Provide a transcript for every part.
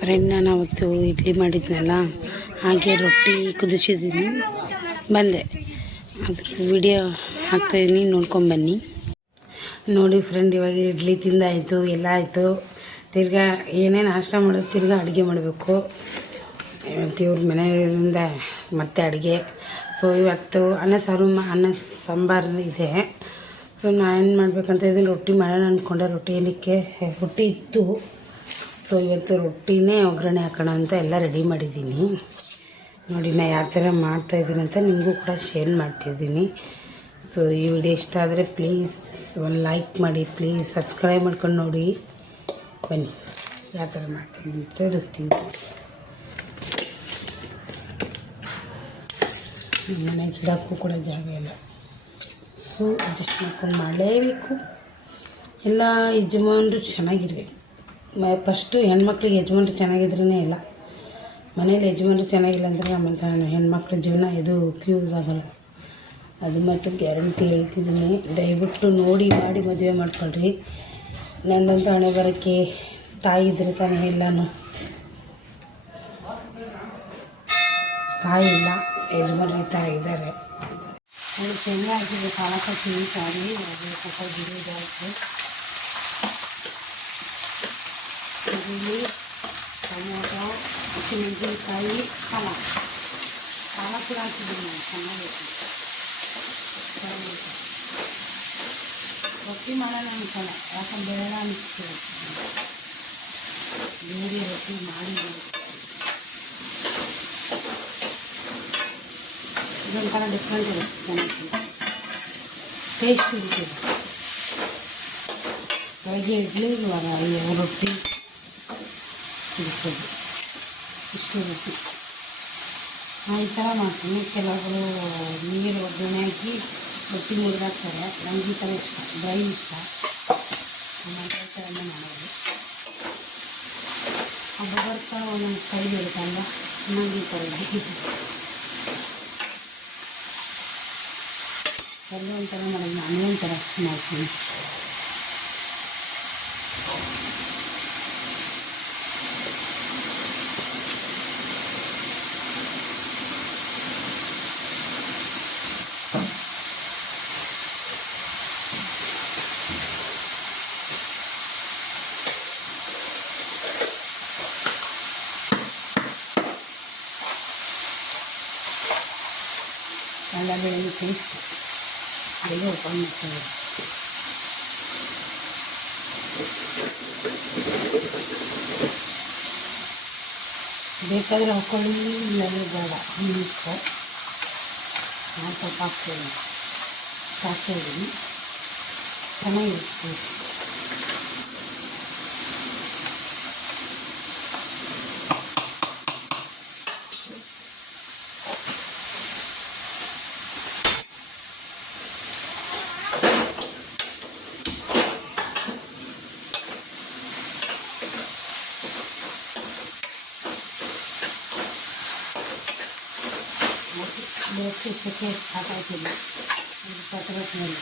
Friend, ನಾನು ಅವತ್ತು ಇಡ್ಲಿ ಮಾಡಿದ್ನಲ್ಲ, ಹಾಗೆ ರೊಟ್ಟಿ ಕುದಿಸಿದ್ದೀನಿ, ಬಂದೆ. ಅದ್ರ ವಿಡಿಯೋ ಹಾಕ್ತಾಯಿದ್ದೀನಿ, ನೋಡ್ಕೊಂಬನ್ನಿ. ನೋಡಿ ಫ್ರೆಂಡ್, ಇವಾಗ ಇಡ್ಲಿ ತಿಂದಾಯಿತು, ಎಲ್ಲ ಆಯಿತು. ತಿರ್ಗಾ ಏನೇನು ನಾಷ್ಟ ಮಾಡೋದು, ತಿರ್ಗಾ ಅಡುಗೆ ಮಾಡಬೇಕು. ಇವತ್ತು ಇವ್ರ ಮನೆಯಿಂದ ಮತ್ತೆ ಅಡುಗೆ. ಸೊ ಇವತ್ತು ಅನ್ನ ಸಾಂಬಾರು ಇದೆ. ಸೊ ನಾನು ಮಾಡಬೇಕಂತ ಇದ್ದೀನಿ, ರೊಟ್ಟಿ ಮಾಡೋಣ ಅಂದ್ಕೊಂಡೆ. ರೊಟ್ಟಿ ಇತ್ತು. ಸೊ ಇವತ್ತು ರೊಟ್ಟಿನೇ ಒಗ್ಗರಣೆ ಹಾಕೋಣ ಅಂತ ಎಲ್ಲ ರೆಡಿ ಮಾಡಿದ್ದೀನಿ. ನೋಡಿ ನಾನು ಯಾವ ಥರ ಮಾಡ್ತಾಯಿದ್ದೀನಿ ಅಂತ ನಿಮಗೂ ಕೂಡ ಶೇರ್ ಮಾಡ್ತಿದ್ದೀನಿ. ಸೊ ಈ ವಿಡಿಯೋ ಇಷ್ಟ ಆದರೆ ಪ್ಲೀಸ್ ಒಂದು ಲೈಕ್ ಮಾಡಿ, ಪ್ಲೀಸ್ ಸಬ್ಸ್ಕ್ರೈಬ್ ಮಾಡ್ಕೊಂಡು ನೋಡಿ. ಬನ್ನಿ ಯಾವ ಥರ ಮಾಡ್ತೀನಿ ತೋರಿಸ್ತೀನಿ. ನಮ್ಮ ಮನೆಗೆ ಗಿಡಕ್ಕೂ ಕೂಡ ಜಾಗ ಇಲ್ಲ. ಸೊ ಅಡ್ಜಸ್ಟ್ ಮಾಡ್ಕೊಂಡು ಮಾಡಲೇಬೇಕು. ಎಲ್ಲ ಯಜಮಾನರು ಚೆನ್ನಾಗಿರ್ಬೇಕು. ಫಸ್ಟು ಹೆಣ್ಮಕ್ಳಿಗೆ ಯಜಮಾನ್ರು ಚೆನ್ನಾಗಿದ್ರೇ ಇಲ್ಲ. ಮನೇಲಿ ಯಜಮಾನ್ರು ಚೆನ್ನಾಗಿಲ್ಲ ಅಂದರೆ ನಮ್ಮಂಥ ಹೆಣ್ಮಕ್ಳ ಜೀವನ ಇದು ಯೂಸ್ ಆಗೋಲ್ಲ. ಅದು ಮತ್ತು ಗ್ಯಾರಂಟಿ ಹೇಳ್ತಿದ್ದೀನಿ. ದಯವಿಟ್ಟು ನೋಡಿ ಮಾಡಿ ಮದುವೆ ಮಾಡ್ಕೊಳ್ರಿ. ನಂದಂತೂ ಹಣೆ ಬರೋಕ್ಕೆ ತಾಯಿ ಇದ್ರೆ ತಾನೇ ಎಲ್ಲನೂ. ತಾಯಿ ಇಲ್ಲ, ಯಜಮಾನ್ರು ತಾಯಿ ಇದ್ದಾರೆ. ಅದು ಶೇಂಗಾ ಹಾಕಿದ್ರೆ ಪಾಲಕ ತಿಂದು ಸಾರಿ ಅದು ಸ್ವಲ್ಪ ಗಿಡದಾಯಿತು. ಈರುಳ್ಳಿ, ಟೊಮೊಟೊ, ಹಸಿಮೆಣಸಿನ್ಕಾಯಿ, ಪಾಲ ಕೂಡ ಹಾಕಿದ್ದೀನಿ ನಾನು. ಚೆನ್ನಾಗಿತ್ತು. ರೊಟ್ಟಿ ಮಾಡೋಣ ಅನ್ಸಲ್ಲ, ಯಾಕಂದ್ರೆ ಬೇಡ ಅನಿಸ್ತೀವಿ. ಬೇರೆ ರೊಟ್ಟಿ ಮಾಡಿದ್ದೀನಿ. ಇದೊಂಥರ ಡಿಫ್ರೆಂಟ್ ಇರುತ್ತೆ, ಚೆನ್ನಾಗಿ ಟೇಸ್ಟ್ ಇರುತ್ತೆ. ಬೆಳಗ್ಗೆ ಇಡ್ಲಿ, ಇವಾಗ ರೊಟ್ಟಿ ಇರ್ತದೆ. ಇಷ್ಟು ರೊಟ್ಟಿ ನಾನು ಈ ಥರ ಮಾಡ್ತೀನಿ. ಕೆಲವರು ನೀರು ಒಗ್ಗರಣೆ ಹಾಕಿ ರೊಟ್ಟಿ ಮುರಿದಾಕ್ತಾರೆ. ನನಗೆ ಈ ಥರ ಇಷ್ಟ, ಡ್ರೈ ಇಷ್ಟ. ನಾನು ಈ ಥರನೇ ಮಾಡೋದು. ಒಬ್ಬೊಬ್ಬರ್ತ ಒಂದೊಂದು ಸ್ಟೈಲ್ ಇರುತ್ತಲ್ಲ, ನನಗೆ ಈ ಥರ ಎಲ್ಲ ಒಂಥರ ಮಾಡೋದು. ನಾನೇ ಒಂಥರ ಮಾಡ್ತೀನಿ. ಎಲ್ಲ ಬೆಳೆದು ಟೇಸ್ಟ್ ಬೆಳೆ ಓಪನ್ ಮಾಡ್ತಾರೆ. ಬೇಕಾದರೆ ಹಾಕ್ಕೊಳ್ಳಿ, ಇಲ್ಲವೇ ಬೇಡ. ಇಷ್ಟ ನಾನು ಸ್ವಲ್ಪ ಹಾಕ್ತಾಯಿದ್ದೀನಿ. ಚೆನ್ನಾಗಿರುತ್ತೆ. ಬೇಸಿಗೆ ಹಾಕಾಯ್ತೀನಿ ಪತ್ರದ ಮೇಲೆ.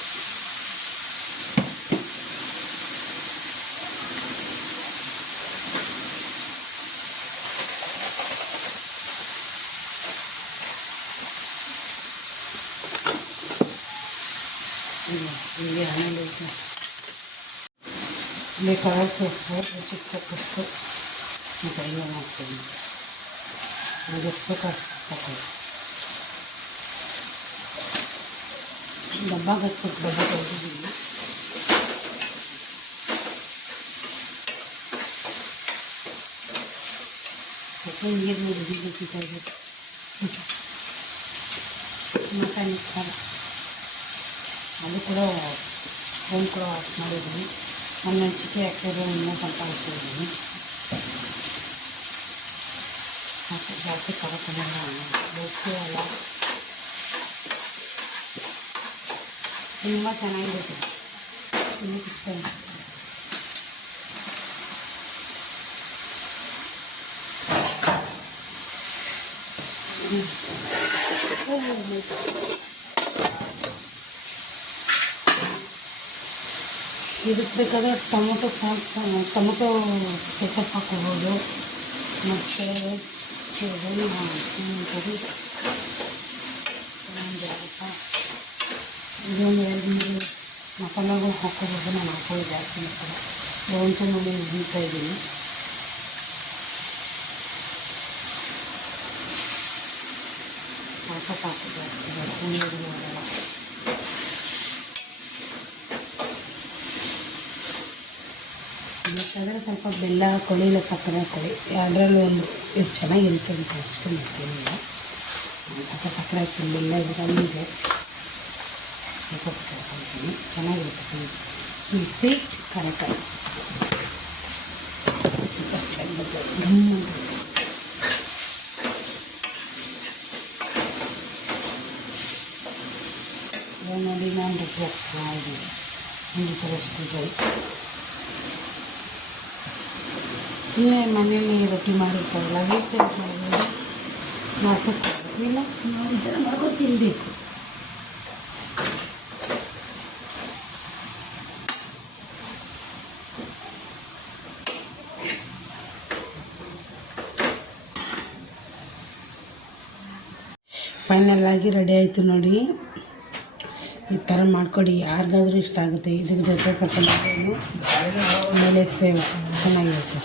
ಇಲ್ಲಿ ಹಣ್ಣು ಬೇಕಾದ ಸೊಪ್ಪು, ಚಿಕ್ಕಷ್ಟು ಮತ್ತು ಎಲ್ಲ ಮಾಡ್ತೀನಿ. ಅದೆಷ್ಟು ಸಾಕು. ಡಬ್ಬ ಕಟ್ಬಿಟ್ಟು ಡಬ್ಬ ತೊಳೆದಿದ್ದೀನಿ. ಸ್ವಲ್ಪ ನೀರು ಬೇಕಿತ್ತು. ಮಟನ್ ಇರ್ತಾರೆ, ಅದು ಕೂಡ ಫೋನ್ ಕೂಡ ವಾಶ್ ಮಾಡಿದ್ದೀನಿ. ಒಂದು ಮೆಣಸಿಗೆ ಹಾಕಿದ್ರೆ ಇನ್ನೂ ಸ್ವಲ್ಪ ಹಾಕಿದ್ದೀನಿ. ಮತ್ತು ಜಾಸ್ತಿ ಕರಕಲ್ಲ, ಬೇಕು ಅಲ್ಲ. ತುಂಬ ಚೆನ್ನಾಗಿರುತ್ತೆ. ತುಂಬ ಇಷ್ಟ. ಇದಕ್ಕೆ ಬೇಕಾದರೆ ಟೊಮೊಟೊ ಕೆಚಪ್ ಹಾಕ್ಕೋಬೋದು. ಮತ್ತು ಇದನ್ನು ಹಾಕಿ ಇದೊಂದು 2-3 ಮಸಾಲೆಗಳು ಹಾಕೋಬೋದು. ನಾನು ಹಾಕೊಳ್ಳಿ ಜಾಸ್ತಿ ಮಸಾಲೆ ಒಂದು ನೋಡಿ ಹುಡುಕ್ತಾ ಇದ್ದೀನಿ. ಸ್ವಲ್ಪ ಹಾಕಿ ಜಾಸ್ತಿ ಮಾಡಲ್ಲ. ಬೇಕಾದರೆ ಸ್ವಲ್ಪ ಬೆಲ್ಲ ಹಾಕೊಳ್ಳಿ, ಇಲ್ಲ ಸಕ್ಕರೆ ಹಾಕೊಳ್ಳಿ, ಅದರಲ್ಲಿ ಒಂದು ಇದು ಚೆನ್ನಾಗಿರುತ್ತೆ ಅಂತ ಅಷ್ಟು ಮಾಡ್ತೀನಿಲ್ಲ. ಸ್ವಲ್ಪ ಸಕ್ಕರೆ ಹಾಕ್ತೀನಿ, ಬೆಲ್ಲ ಇದರಲ್ಲಿದೆ, ಸ್ವಲ್ಪ ಸಕ್ಕರೆ ಹಾಕ್ತೀನಿ, ಚೆನ್ನಾಗಿರುತ್ತೆ ಸ್ವೀಟ್ ಕರೆಕ್ಟಾಗಿ ಬರುತ್ತೆ ಗಮ್ಮಂತ. ನೋಡಿ ನಾನು ರೊಟ್ಟಿ ಹಾಕ್ತಾ ಇದ್ದೀನಿ, ಒಂದು ಥರಷ್ಟು ಡ್ರೈ. ಇಲ್ಲೇ ಮನೇಲಿ ರೊಟ್ಟಿ ಮಾಡಿರ್ತಾರಲ್ಲ ವೀಕೆಂಡ್ ಮಾಡ್ಬೋದು, ಮಾಡ್ಕೊಡ್ಬೇಕು, ಇಲ್ಲ ಮಾಡಿದ್ರೆ ಮಾಡ್ಕೊಂಡು ತಿನ್ನಬೇಕು. ಫೈನಲ್ಲಾಗಿ ರೆಡಿ ಆಯಿತು ನೋಡಿ. ಈ ಥರ ಮಾಡಿಕೊಡಿ, ಯಾರಿಗಾದ್ರೂ ಇಷ್ಟ ಆಗುತ್ತೆ. ಇದ್ರ ಜೊತೆ ಸ್ವಲ್ಪ ಮೇಲೆ ಸೇವ್ ಚೆನ್ನಾಗಿರುತ್ತೆ.